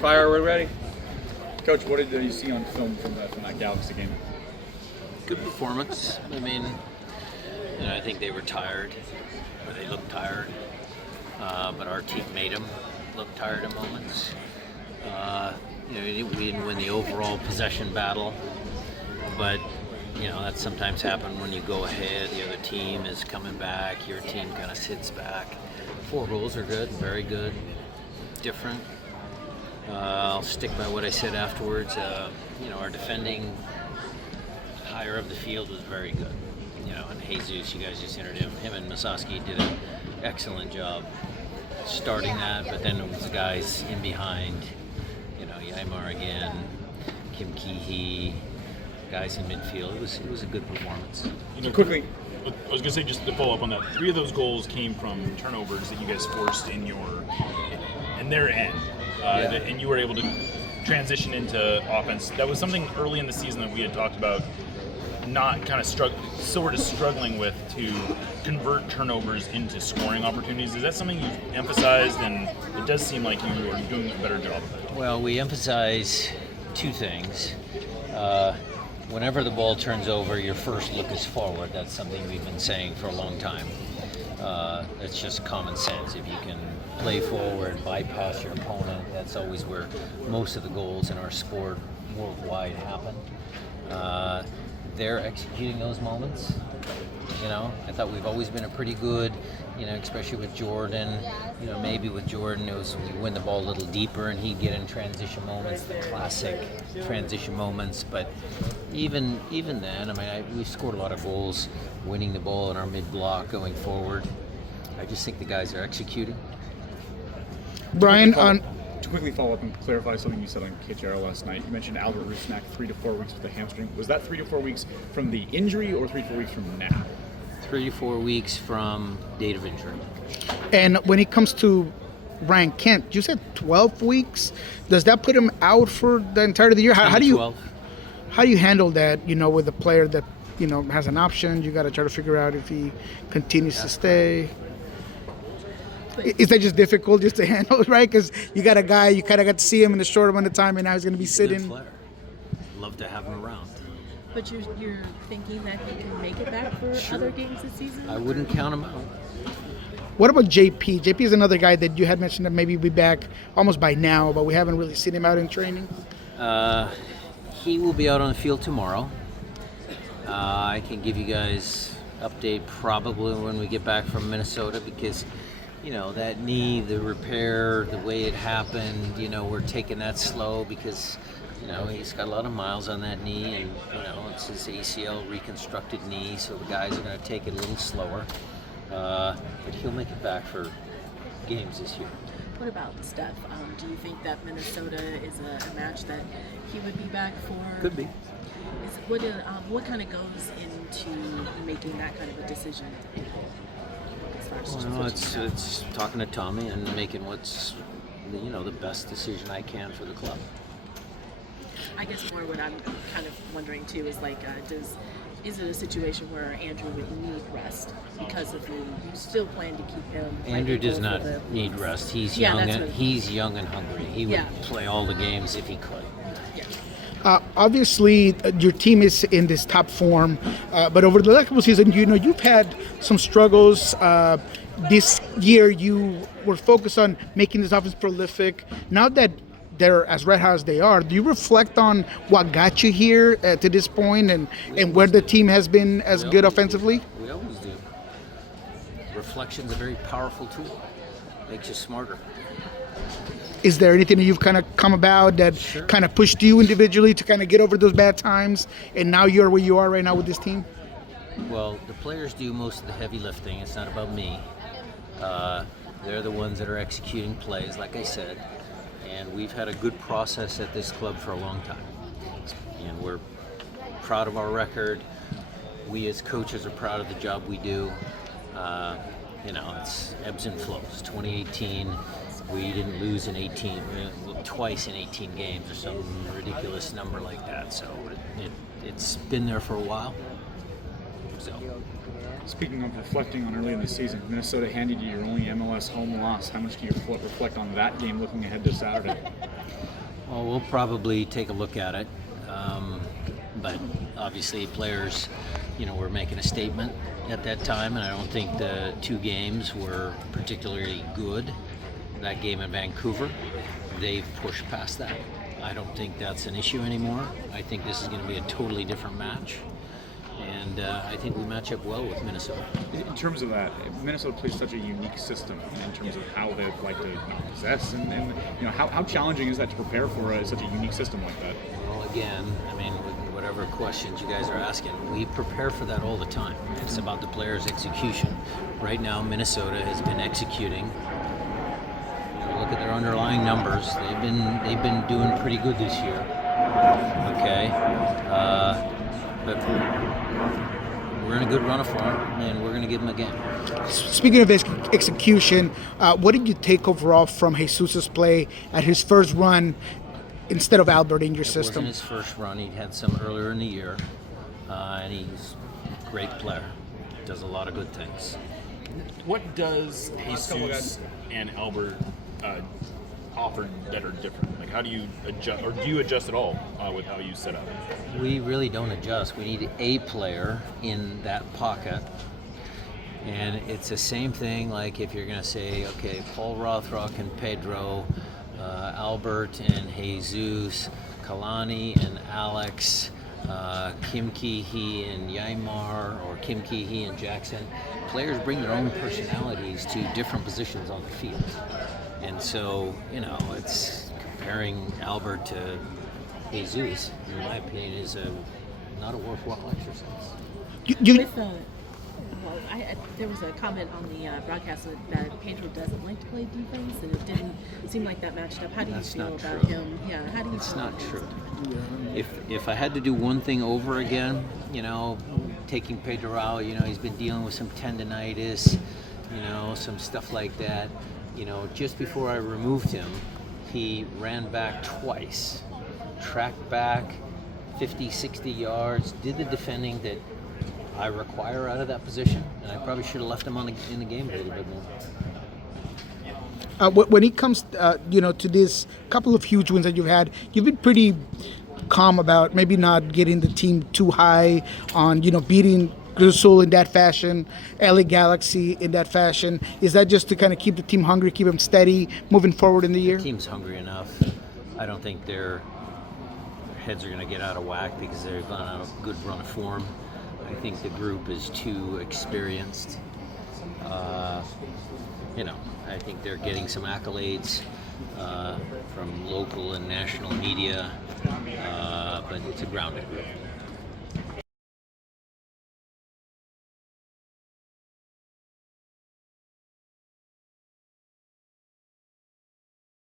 Fire, we're ready. Coach, what did you see on film from that Galaxy game? Good performance. I think they were tired, or they looked tired, but our team made them look tired at moments. We didn't win the overall possession battle, but that sometimes happens when you go ahead. The other team is coming back. Your team kind of sits back. 4 goals are good, very good, different. I'll stick by what I said afterwards. Our defending higher up the field was very good. And Jesus, you guys just interviewed him and Masaski did an excellent job starting that, but then it was the guys in behind, Yaimar again, Kim Keehee, guys in midfield. It was a good performance. Quickly, I was going to say, just to follow up on that, 3 of those goals came from turnovers that you guys forced in their end. And you were able to transition into offense. That was something early in the season that we had talked about, not kind of struggling with, to convert turnovers into scoring opportunities. Is that something you've emphasized, and it does seem like you are doing a better job of it? Well, we emphasize 2 things. Whenever the ball turns over, your first look is forward. That's something we've been saying for a long time. It's just common sense. If you can play forward, bypass your opponent, that's always where most of the goals in our sport worldwide happen. They're executing those moments. I thought we've always been a pretty good, especially with Jordan. Maybe with Jordan, it was we win the ball a little deeper and he'd get in transition moments, the classic transition moments. But even then, we scored a lot of goals winning the ball in our mid block going forward. I just think the guys are executing. Brian, to quickly follow up and clarify something you said on KJR last night, you mentioned Albert Rusnák 3 to 4 weeks with the hamstring. Was that 3 to 4 weeks from the injury or 3 to 4 weeks from now? 3 to 4 weeks from date of injury. And when it comes to Ryan Kent, you said 12 weeks. Does that put him out for the entirety of the year? How do you handle that? With a player that has an option, you got to try to figure out if he continues to stay. Is that just difficult just to handle, right? Because you got a guy, you kind of got to see him in a short amount of time, and now he's going to be sitting. Good player. Love to have him around. But you're thinking that he can make it back for other games this season? I wouldn't count him out. What about JP? JP is another guy that you had mentioned that maybe will be back almost by now, but we haven't really seen him out in training. He will be out on the field tomorrow. I can give you guys update probably when we get back from Minnesota because that knee, the repair, the way it happened, we're taking that slow because, he's got a lot of miles on that knee and, it's his ACL reconstructed knee, so the guys are going to take it a little slower. But he'll make it back for games this year. What about Steph? Do you think that Minnesota is a match that he would be back for? Could be. What kind of goes into making that kind of a decision? It's talking to Tommy and making what's the best decision I can for the club. I guess more what I'm kind of wondering too is is it a situation where Andrew would need rest because of you still plan to keep him? Andrew does not need rest. He's young and hungry. He would play all the games if he could. Obviously, your team is in this top form, but over the last couple of seasons, you've had some struggles. This year, you were focused on making this offense prolific. Now that they're as red hot as they are, do you reflect on what got you here to this point and where the team has been as good offensively? We always do. Reflection's a very powerful tool. Makes you smarter. Is there anything that you've kind of come about that kind of pushed you individually to kind of get over those bad times, and now you're where you are right now with this team? Well, the players do most of the heavy lifting. It's not about me. They're the ones that are executing plays, like I said, and we've had a good process at this club for a long time. And we're proud of our record. We as coaches are proud of the job we do. It's ebbs and flows. 2018, we didn't lose in 18, twice in 18 games or some ridiculous number like that. So it's been there for a while. So. Speaking of reflecting on early in the season, Minnesota handed you your only MLS home loss. How much do you reflect on that game looking ahead to Saturday? Well, we'll probably take a look at it, but obviously players, were making a statement at that time, and I don't think the 2 games were particularly good. That game in Vancouver, they've pushed past that. I don't think that's an issue anymore. I think this is going to be a totally different match, and I think we match up well with Minnesota. In terms of that, Minnesota plays such a unique system in terms of how they like to possess, and how challenging is that to prepare for such a unique system like that? Well, again, whatever questions you guys are asking, we prepare for that all the time. It's about the players' execution. Right now, Minnesota has been executing. Look at their underlying numbers. They've been doing pretty good this year. Okay, but we're in a good run of form, and we're going to give them a game. Speaking of execution, what did you take overall from Jesus' play at his first run instead of Albert in your system? It wasn't his first run. He'd had some earlier in the year, and he's a great player. Does a lot of good things. What does Jesus and Albert offer that are different? Like, how do you adjust, or do you adjust at all with how you set up? We really don't adjust. We need a player in that pocket. And it's the same thing, like if you're going to say, okay, Paul Rothrock and Pedro, Albert and Jesus, Kalani and Alex, Kim Ki-hee and Yaimar, or Kim Ki-hee and Jackson. Players bring their own personalities to different positions on the field. And so, it's comparing Albert to Jesus, in my opinion, is not a worthwhile exercise. There was a comment on the broadcast that Pedro doesn't like to play defense, and it didn't seem like that matched up. How do you feel about him? Yeah, how do you It's feel not about true. him? If I had to do one thing over again, taking Pedro out, he's been dealing with some tendonitis, some stuff like that. Just before I removed him, he ran back twice, tracked back 50, 60 yards, did the defending that I require out of that position, and I probably should have left him in the game a little bit more. When it comes, to this couple of huge wins that you've had, you've been pretty calm about maybe not getting the team too high on, beating Cruzul in that fashion, LA Galaxy in that fashion. Is that just to kind of keep the team hungry, keep them steady, moving forward in the year? The team's hungry enough. I don't think their heads are going to get out of whack because they've gone on a good run of form. I think the group is too experienced. I think they're getting some accolades from local and national media, but it's a grounded group.